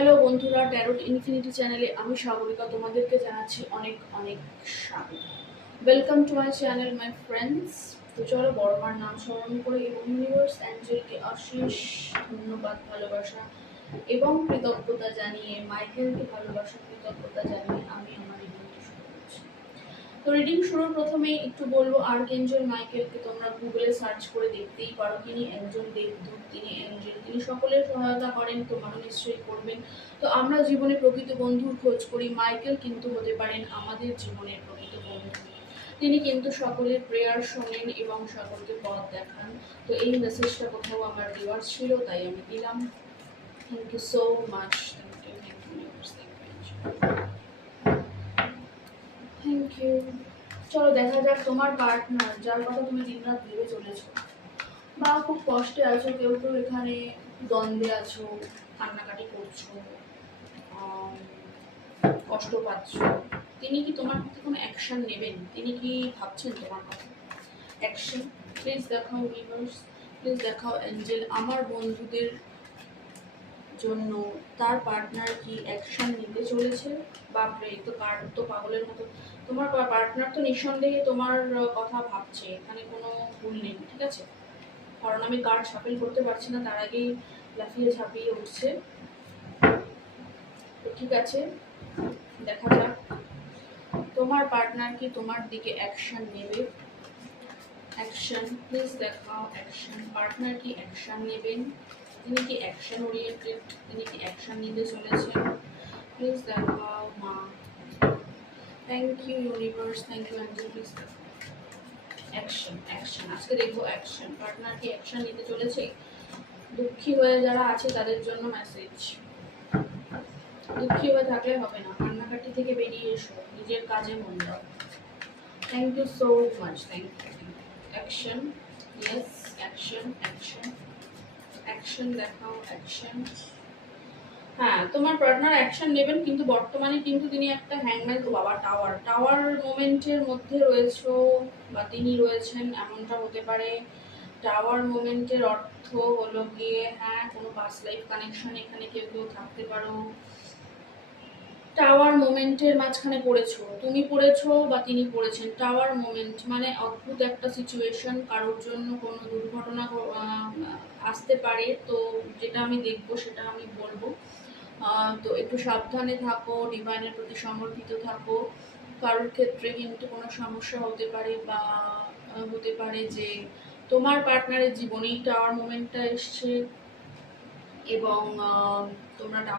Hello বন্ধুরা, tarot infinity চ্যানেলে আমি সাগরিকা তোমাদেরকে জানাচ্ছি অনেক অনেক স্বাগত। Welcome to my channel my friends. তো চলো বড়মার নাম স্মরণ করে এবং ইউনিভার্স অ্যাঞ্জেলকে অশেষ ধন্যবাদ, ভালোবাসা এবং কৃতজ্ঞতা জানিয়ে, মাইকেলকে ভালোবাসা কৃতজ্ঞতা জানিয়ে আমি আমার রিডিংটি শুরু করছি। তো রিডিং শুরুর প্রথমেই একটু বলবো, আর্কএঞ্জেল মাইকেলকে তোমরা গুগলে সার্চ করে দেখতেই পারো। তিনি একজন দেবদূত, তিনি এঞ্জেল, তিনি সকলের সহায়তা করেন, তোমারও নিশ্চয়ই করবেন। তো আমরা জীবনে প্রকৃত বন্ধুর খোঁজ করি, মাইকেল কিন্তু হতে পারেন আমাদের জীবনের প্রকৃত বন্ধু। তিনি কিন্তু সকলের প্রেয়ার শোনেন এবং সকলকে পথ দেখান। তো এই মেসেজটা কোথাও আমার দেওয়ার ছিল, তাই আমি দিলাম। Thank you so much. Thank you. চলো দেখা যাক তোমার পার্টনার, যার কথা তুমি দিনরাত ভেবে চলেছো বা খুব কষ্টে আছো, কেউ কেউ এখানে দ্বন্দ্বে আছো, কান্নাকাটি করছো, আম, কষ্ট পাচ্ছ, তিনি কি তোমার প্রতি কোনো অ্যাকশন নেবেন? তিনি কি ভাবছেন তোমার কথা? অ্যাকশন প্লিজ দেখাও ইউনিভার্স, প্লিজ দেখাও অ্যাঞ্জেল। আমার বন্ধুদের জন্য তার পার্টনার কি অ্যাকশন নিতে চলেছে? বাপরে, তো কার্ড তো পাগলের মতো। তোমার পার্টনার তো নিঃসন্দেহে তোমার কথা ভাবছে, এখানে কোনো ভুল নেই, ঠিক আছে? কারণ আমি কার্ড শাফেল করতে পারছি না, তার আগেই লাফিয়ে ঝাঁপিয়ে উঠছে। তো ঠিক আছে, দেখা যাক তোমার পার্টনার কি তোমার দিকে অ্যাকশন নেবে। অ্যাকশন প্লিজ দেখাও, অ্যাকশন। পার্টনার কি অ্যাকশন নেবেন? তিনি কি অ্যাকশন ওরিয়েন্টেড? তিনি কি অ্যাকশন নিতে চলেছেন? প্লিজ দেখাও মা। Thank you universe, thank you angel, please দেখাও অ্যাকশন। অ্যাকশন আজকে দেখবো অ্যাকশন। পার্টনার কি অ্যাকশন নিতে চলেছে? দুঃখী হয়ে যারা আছে তাদের জন্য মেসেজ। দুঃখী হয়ে থাকলে হবে না, কান্নাকাটি থেকে বেরিয়ে এসো, নিজের কাজে মন দাও। Thank you so much, thank you. Action, yes, action, action, action দেখাও, অ্যাকশন। হ্যাঁ, তোমার পার্টনার অ্যাকশন নেবেন, কিন্তু বর্তমানে কিন্তু তিনি একটা হ্যাংম্যান, ও বাবা, টাওয়ার টাওয়ার মোমেন্টের মধ্যে রয়েছে বা তিনি রয়েছেন, এমনটা হতে পারে। টাওয়ার মোমেন্টের অর্থ হলো গিয়ে, হ্যাঁ, কোনো পাস্ট লাইফ কানেকশন এখানে কেউ কেউ থাকতে পারো। টাওয়ার মোমেন্টের মাঝখানে পড়েছো, তুমি পড়েছো বা তিনি পড়েছেন। টাওয়ার মোমেন্ট মানে অদ্ভুত একটা সিচুয়েশন, কারোর জন্য কোনো দুর্ঘটনা আসতে পারে। তো যেটা আমি দেখবো সেটা আমি বলবো। তো একটু সাবধানে থাকো, ডিভাইনের প্রতি সমর্পিত থাকো। কারোর ক্ষেত্রে কিন্তু কোনো সমস্যা হতে পারে, বা হতে পারে যে তোমার পার্টনারের জীবনেই টাওয়ার মোমেন্টটা এসছে এবং তোমরা